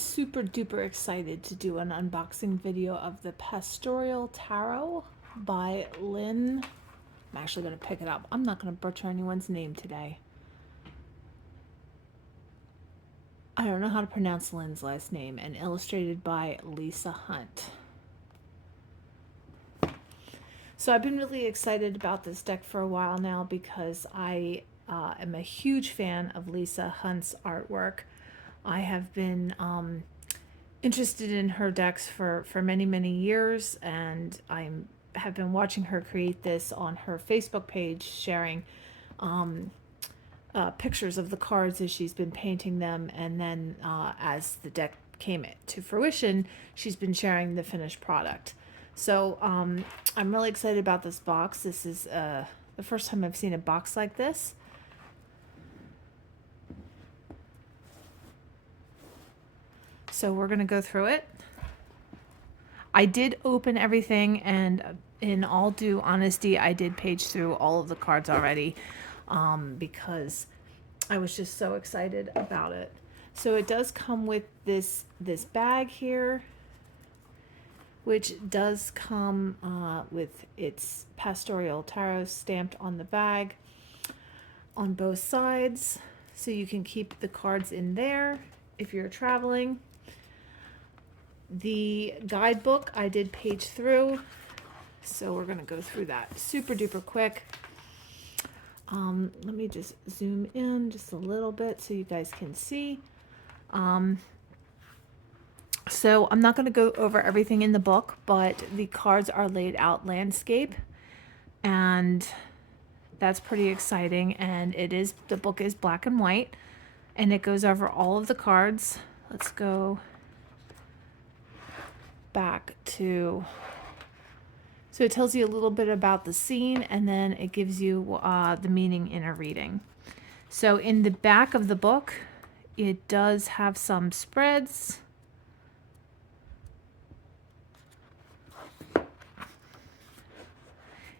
super duper excited to do an unboxing video of the Pastoral Tarot by Lynn. I'm actually going to pick it up. I'm not going to butcher anyone's name today. I don't know how to pronounce Lynn's last name, and illustrated by Lisa Hunt. So I've been really excited about this deck for a while now because I am a huge fan of Lisa Hunt's artwork. I have been interested in her decks for many, many years, and I have been watching her create this on her Facebook page, sharing pictures of the cards as she's been painting them, and then as the deck came to fruition, she's been sharing the finished product. So I'm really excited about this box. This is the first time I've seen a box like this. So we're going to go through it. I did open everything, and in all due honesty, I did page through all of the cards already because I was just so excited about it. So it does come with this bag here, which does come with its Pastoral Tarot stamped on the bag on both sides. So you can keep the cards in there if you're traveling. The guidebook I did page through, so we're going to go through that super duper quick. Let me just zoom in just a little bit so you guys can see. So I'm not going to go over everything in the book, but the cards are laid out landscape, and that's pretty exciting. And the book is black and white, and it goes over all of the cards. Let's go back to, so it tells you a little bit about the scene, and then it gives you the meaning in a reading. So in the back of the book, it does have some spreads.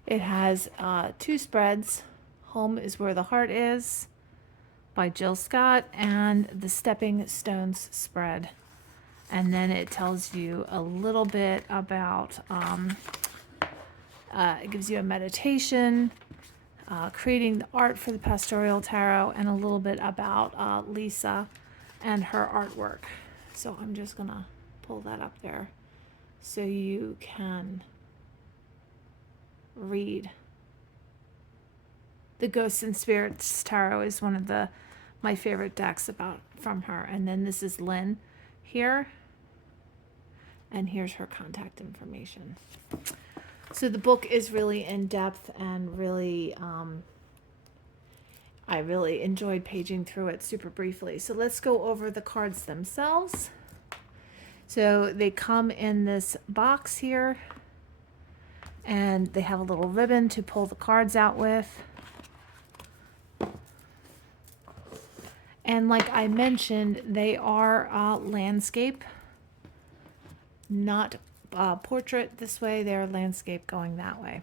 It has 2 spreads. Home is Where the Heart Is by Jill Scott, and the Stepping Stones spread. And then it tells you a little bit about, it gives you a meditation, creating the art for the Pastoral Tarot, and a little bit about Lisa and her artwork. So I'm just going to pull that up there so you can read. The Ghosts and Spirits Tarot is one of my favorite decks from her. And then this is Lynn here. And here's her contact information. So the book is really in depth, and really, I really enjoyed paging through it super briefly. So let's go over the cards themselves. So they come in this box here, and they have a little ribbon to pull the cards out with. And like I mentioned, they are landscape, not portrait this way. They're landscape going that way.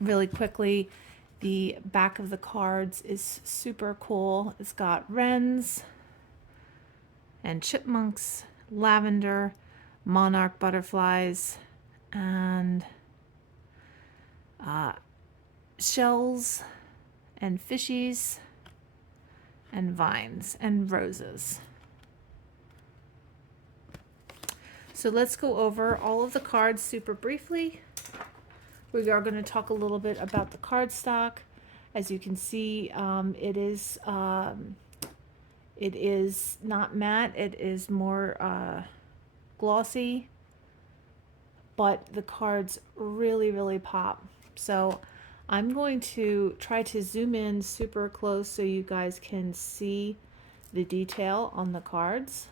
Really quickly, the back of the cards is super cool. It's got wrens and chipmunks, lavender, monarch butterflies, and shells and fishies and vines and roses. So let's go over all of the cards super briefly. We are going to talk a little bit about the cardstock. As you can see, it is not matte. It is more glossy, but the cards really, really pop. So I'm going to try to zoom in super close so you guys can see the detail on the cards.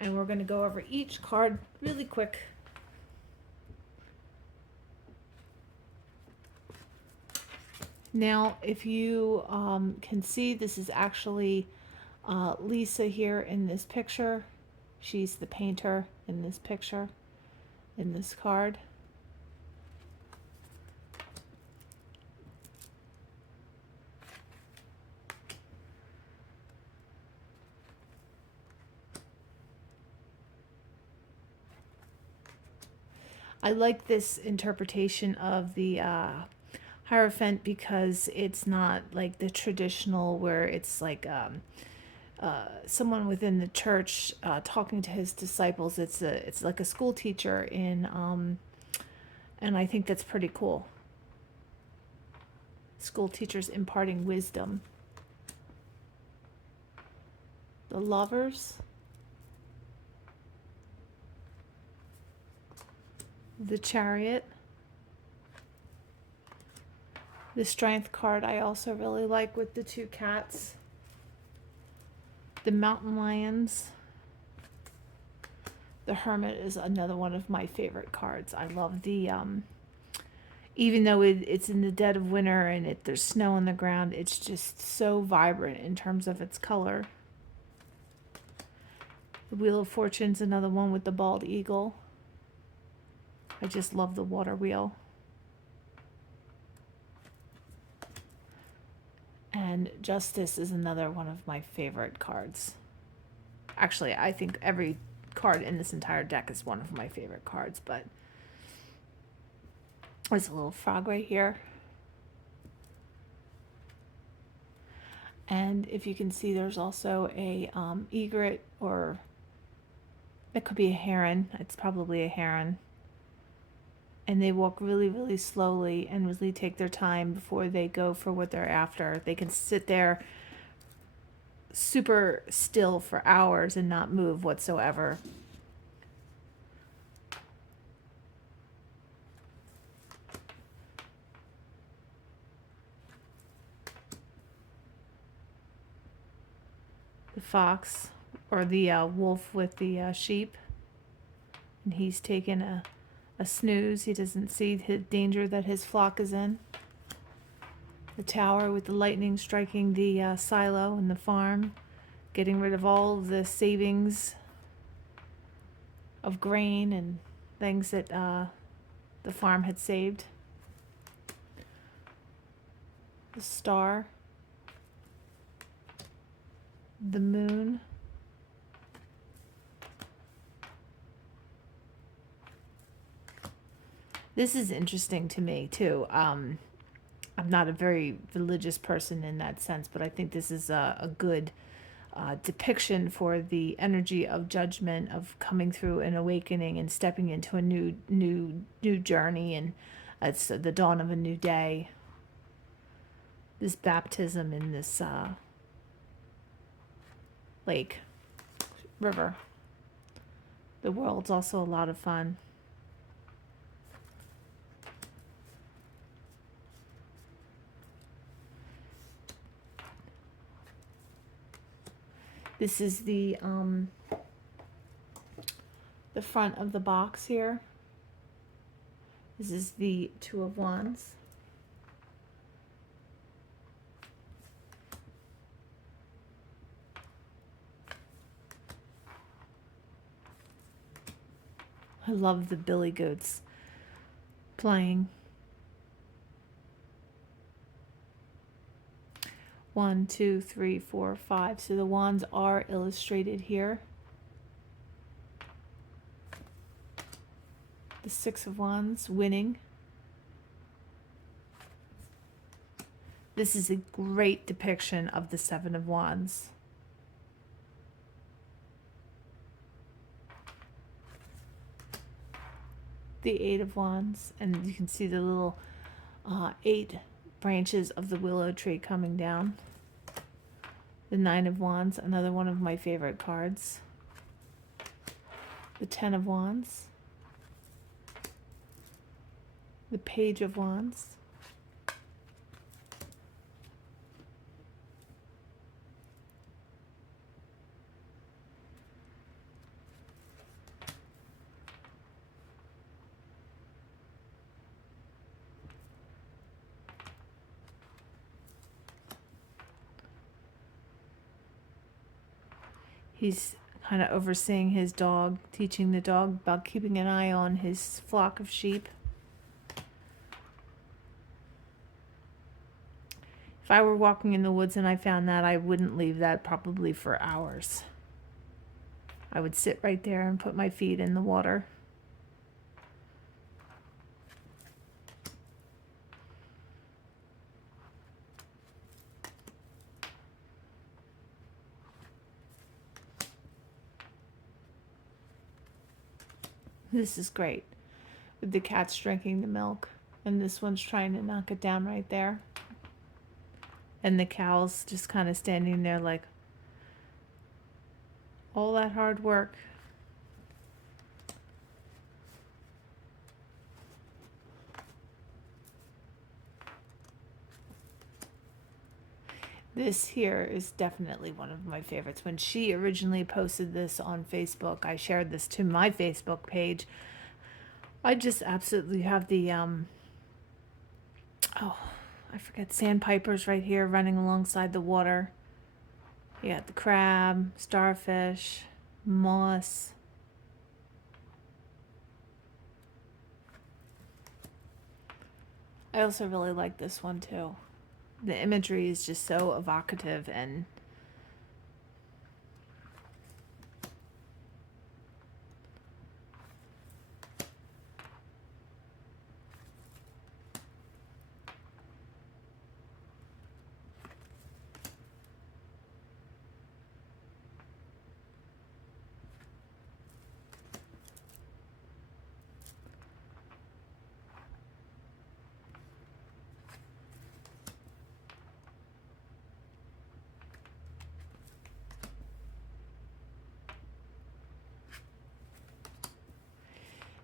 And we're going to go over each card really quick. Now, if you can see, this is actually Lisa here in this picture. She's the painter in this picture, in this card. I like this interpretation of the Hierophant because it's not like the traditional where it's like someone within the church talking to his disciples. It's like a school teacher and I think that's pretty cool. School teachers imparting wisdom. The Lovers. The Chariot. The Strength card I also really like with the two cats. The Mountain Lions. The Hermit is another one of my favorite cards. I love the even though it's in the dead of winter and there's snow on the ground, it's just so vibrant in terms of its color. The Wheel of Fortune's another one with the bald eagle. I just love the water wheel. And Justice is another one of my favorite cards. Actually, I think every card in this entire deck is one of my favorite cards, but there's a little frog right here. And if you can see, there's also a egret, or it could be a heron. It's probably a heron. And they walk really, really slowly and really take their time before they go for what they're after. They can sit there super still for hours and not move whatsoever. The fox, or the wolf with the sheep, and he's taking a snooze. He doesn't see the danger that his flock is in. The tower with the lightning striking the silo and the farm, getting rid of all of the savings of grain and things that the farm had saved. The star. The moon. This is interesting to me too. I'm not a very religious person in that sense, but I think this is a good depiction for the energy of judgment, of coming through an awakening and stepping into a new journey, and it's the dawn of a new day. This baptism in this lake, river. The world's also a lot of fun. This is the front of the box here. This is the Two of Wands. I love the billy goats playing. 1, 2, 3, 4, 5. So the wands are illustrated here. The Six of Wands, winning. This is a great depiction of the Seven of Wands. The Eight of Wands, and you can see the little 8 branches of the willow tree coming down. The Nine of Wands, another one of my favorite cards. The Ten of Wands. The Page of Wands. He's kind of overseeing his dog, teaching the dog about keeping an eye on his flock of sheep. If I were walking in the woods and I found that, I wouldn't leave that probably for hours. I would sit right there and put my feet in the water. This is great. With the cats drinking the milk. And this one's trying to knock it down right there. And the cow's just kind of standing there like, all that hard work. This here is definitely one of my favorites. When she originally posted this on Facebook, I shared this to my Facebook page. I just absolutely have the I forget, sandpipers right here running alongside the water. You got the crab, starfish, moss. I also really like this one too. The imagery is just so evocative and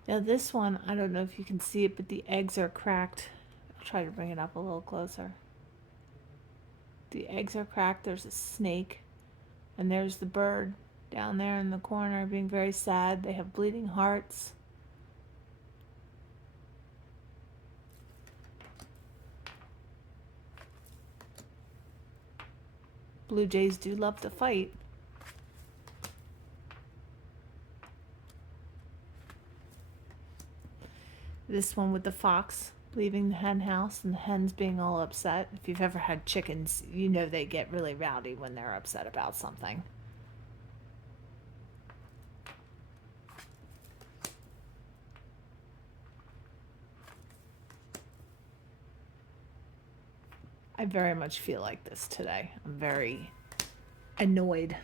now this one, I don't know if you can see it, but the eggs are cracked. I'll try to bring it up a little closer. The eggs are cracked. There's a snake. And there's the bird down there in the corner being very sad. They have bleeding hearts. Blue jays do love to fight. This one with the fox leaving the hen house and the hens being all upset. If you've ever had chickens, you know they get really rowdy when they're upset about something. I very much feel like this today. I'm very annoyed.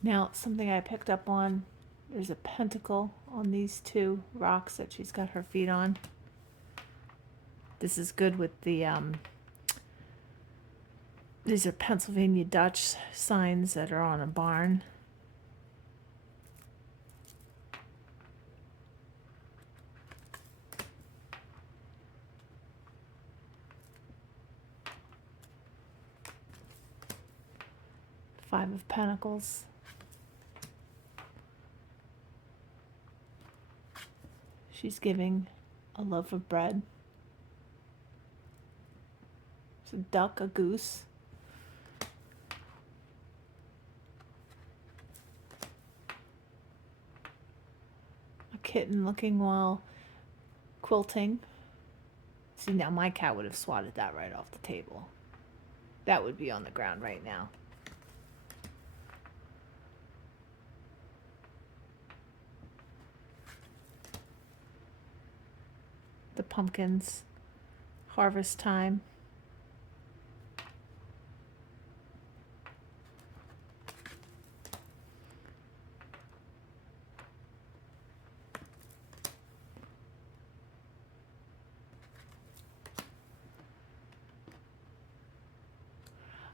Now, something I picked up on, there's a pentacle on these two rocks that she's got her feet on. This is good with the, these are Pennsylvania Dutch signs that are on a barn. Five of Pentacles. She's giving a loaf of bread. It's a duck, a goose. A kitten looking while quilting. See, now my cat would have swatted that right off the table. That would be on the ground right now. The pumpkins, harvest time.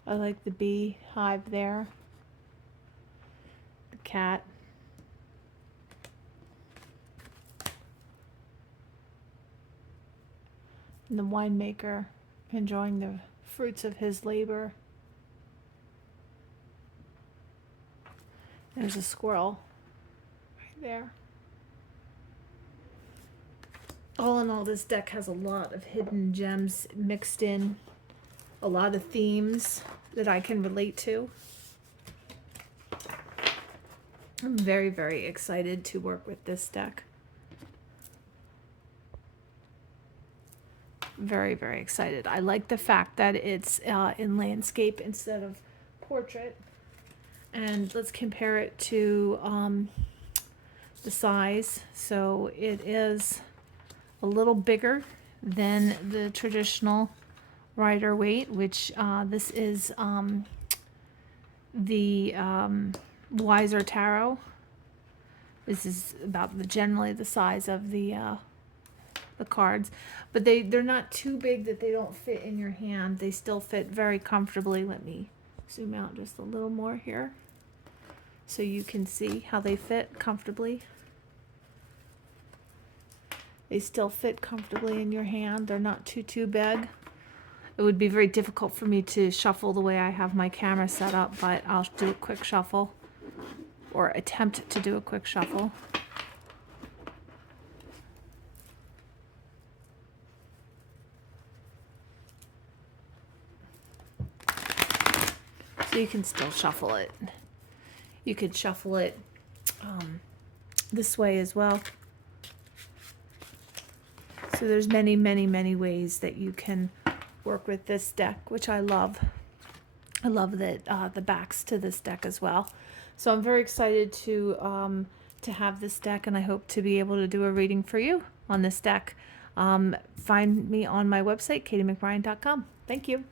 I like the beehive there. The cat. And the winemaker enjoying the fruits of his labor. There's a squirrel right there. All in all, this deck has a lot of hidden gems mixed in. A lot of themes that I can relate to. I'm very, very excited to work with this deck. Very, very excited. I like the fact that it's in landscape instead of portrait. And let's compare it to the size. So it is a little bigger than the traditional Rider Waite, which this is the Wiser Tarot. This is about generally the size of the cards, but they're not too big that they don't fit in your hand. They still fit very comfortably. Let me zoom out just a little more here so you can see how they fit comfortably. They still fit comfortably in your hand. They're not too big. It would be very difficult for me to shuffle the way I have my camera set up, but I'll do a quick shuffle, or attempt to do a quick shuffle. So you can still shuffle it. You could shuffle it this way as well. So there's many, many, many ways that you can work with this deck, which I love. I love that the backs to this deck as well. So I'm very excited to have this deck, and I hope to be able to do a reading for you on this deck. Find me on my website, katiemcbrien.com. Thank you.